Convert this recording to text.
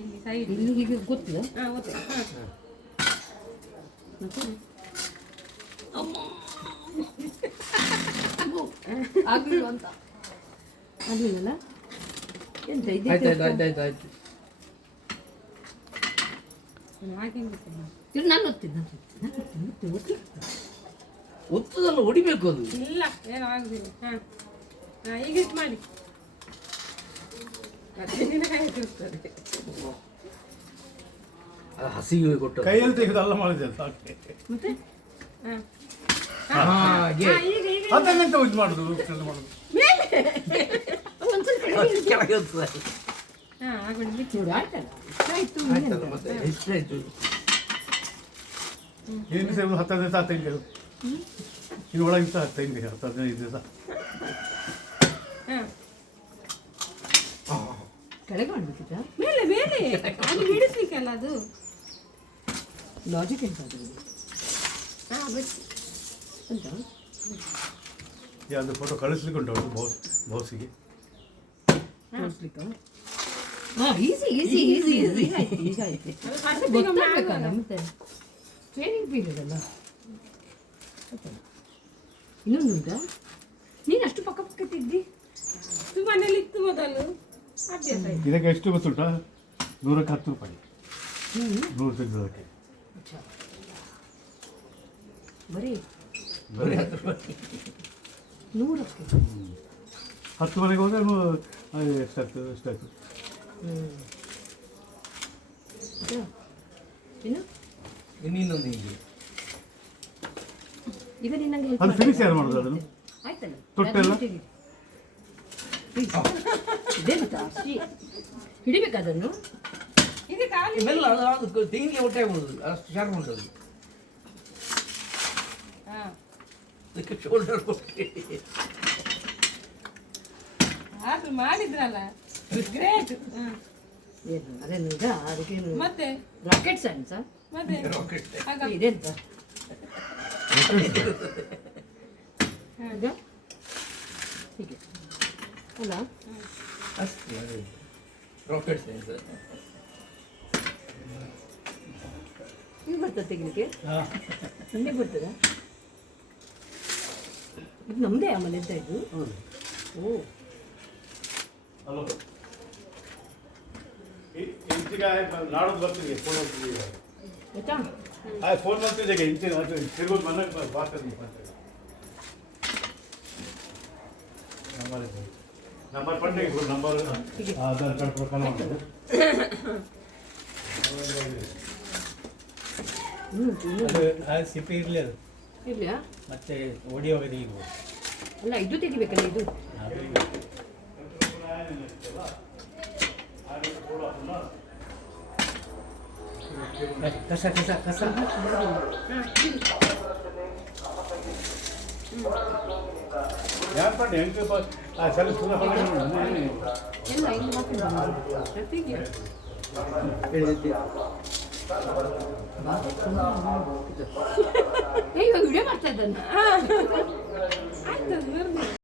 ಇಲ್ಲಿ ಸೈಡ್ ಇಲ್ಲಿ ಹೀಗೆ ಗೊತ್ತಿಲ್ಲ. ಹಾಂ ಓಕೆ ಹಾಂ ಆಗ್ಲಿಲ್ಲ ಅಂತ ಆಗ್ಲಿಲ್ಲಲ್ಲ ಎಂತ ಇದೆ ಆಯ್ತು ಹಾಗೆ ನಾನು ಒತ್ತಿದ್ದೆ ಒತ್ತದಲ್ಲ ಹೊಡಿಬೇಕು ಅದು. ಇಲ್ಲ ಏನೂ ಆಗುದಿಲ್ಲ. ಹಾಂ ಹಾಂ ಈಗ ಇದು ಮಾಡಿ ಮತ್ತೆ ನಿನ್ನ ಕೈ ತಿರುಗ್ತದೆ. ಅದು ಹಸಿಗೆ ಕೊಟ್ಟು ಕೈಯಲ್ಲಿ ತೆಗೆದು ಅಲ್ಲ ಮಾಡಿದೆ ಅಂತ ಮತ್ತೆ ಹಾಂ ಹಾಗೆ ಈಗ ಈಗ ಅದನ್ನೆಂತ ಇದು ಮಾಡುದು ಕೆಲಸ ಮಾಡುದು ಕೆಳಗೆ ಹೋಗ್ತದೆ. ಹಾಂ ಆಗೊಂಡು ಬಿಟ್ಟು ನೋಡು ಆಯ್ತಲ್ಲ ಆಯ್ತು ಆಯ್ತಲ್ಲ ಮತ್ತೆ ಎಷ್ಟಾಯ್ತು? ಏನು ದಿವಸ 10 ದಿವಸ 15 ದಿವಸ ಇನ್ನು ಒಳಗಿಂತ 15 ದಿವಸ 15 ದಿವಸ ಹಾಂ ಕೆಳಗೆ ಮಾಡ್ಬೇಕಿತ್ತ ಮೇಲೆ ಮೇಲೆ ಅದು ಬಿಡಿಸ್ಲಿಕ್ಕಲ್ಲ ಅದು. ಲಾಜಿಕ್ ಎಂತ ಅದು ಹಾಂ ಬಿಡಿಸಿ ಅಂತ ಯಾವುದು ಫೋಟೋ ಕಳಿಸ್ಲಿಕ್ಕೆ ಉಂಟು ಅವಳು ಬಾಸಿಗೆ ತೋರಿಸ್ಲಿಕ್ಕ ಹಾಂ ಈಸಿ ಈಸಿ ಈಸಿ ಈಸಿ ಆಯ್ತು ಈಗ ಆಯ್ತು ಅದು ಫಸ್ಟ್ ಗೊತ್ತಾಗಬೇಕಲ್ಲ ಮತ್ತೆ ಟ್ರೈನಿಂಗ್ ಪೀರಿಯಡ್ ಅಲ್ಲ ಇನ್ನೊಂದು ಉಂಟಾ ನೀನು ಅಷ್ಟು ಪಕ್ಕ ಪಕ್ಕತ್ತಿದ್ದಿ ಇದು ಮನೇಲಿ ಇತ್ತು ಮೊದಲು ಅಭ್ಯಾಸ ಆಯ್ತು. ಇದಕ್ಕೆ ಎಷ್ಟು ಗೊತ್ತುಂಟಾ 110 ರೂಪಾಯಿ 100 ತೆಗೆದಕ್ಕೆ ಬರೀ ಬರೀ 10 ರೂಪಾಯಿ. 100ಕ್ಕೆ 10 ಮನೆಗೆ ಹೋದ್ರೆ ಎಷ್ಟಾಗ್ತದೆ ಎಷ್ಟಾಗ್ತದೆ ಇನ್ನು ಇನ್ನೊಂದು ಹೀಗೆ ಈಗ ನಿನ್ನಂಗೆ ಅದು ಫಿನಿಶ್ ಯಾರು ಮಾಡೋದು ಅದನ್ನು ಆಯ್ತಲ್ಲ ತೊಟ್ಟೆಲ್ಲ? ಇದೆಂತ ಹಿಡಿಬೇಕದನ್ನು ಇದು ಖಾಲಿ ಇವೆಲ್ಲ ಅದು ತೆಂಗಿನ ಹೊಟ್ಟೆ ಆಗ್ಬೋದು ಅಷ್ಟು ಶಾರ್ಪ್ ಉಂಟದು. ಹಾಂ ಅದಕ್ಕೆ ಶೋಲ್ಡರ್ ಕೊಟ್ಟು ಅದು ಮಾಡಿದ್ರಲ್ಲ ಗ್ರೇಟ್. ಹಾಂ ಏನು ಅದೇನು ಈಗ ಅದಕ್ಕೇನು ಮತ್ತೆ ರಾಕೆಟ್ ಸೈನ್ಸ ಮತ್ತೆ ಆಗ ಇದೆಂತ ಈಗ ಹೀಗೆ ಅಲ್ಲ ಅಷ್ಟೇ ರಾಕೆಟ್ ಸೈನ್ಸ್. ಈಗ ಬರ್ತದೆ ತೆಗಿಲಿಕ್ಕೆ ನಮಗೆ ಬರ್ತದ ಇದು ನಮ್ಮದೇ ಆಮೇಲೆ ಎಂತ ಇದು ಓ ಹಲೋ ಇಂಚಿಗೆ ನಾಡೋದು ಬರ್ತೀನಿ ಫೋನ್ ಮಾಡ್ತಿದ್ದೀವಿ ಆಯ್ತಾ ಫೋನ್ ಮಾಡ್ತಿದ್ದೆ ಇಂಚಿನ ತಿರುಗೋದು ಮನೆಗೆ ಬಾರ್ತೀನಿ ನಂಬರ್ ಪಂಡೆ ನಂಬರ್ ಆಧಾರ್ ಕಾರ್ಡ್ ಪ್ರಕಾರ ಮಾಡೋದು ಅದು ಸಿಪ್ಪೆ ಇರಲಿ ಅದು ಇಲ್ಲ ಮತ್ತೆ ಹೊಡಿಯುವಾಗ ತೆಗಿಬೋದು. ಅಲ್ಲ ಇದು ತೆಗಿಬೇಕಲ್ಲ ಇದು ಕಸ ಕಸ ಕಸ ಯಾರು ಪಂಡೆ ಹೆಂಗೆ ಸಲ ಸುರ ಎಲ್ಲ ಇಲ್ಲಿ ಹಾಕಿದ್ದು ಜೊತೆಗೆ ಇವಾಗ ವಿಡಿಯೋ ಮಾಡ್ತಾ ಇದ್ದಾನೆ ಆಯ್ತು ಅದು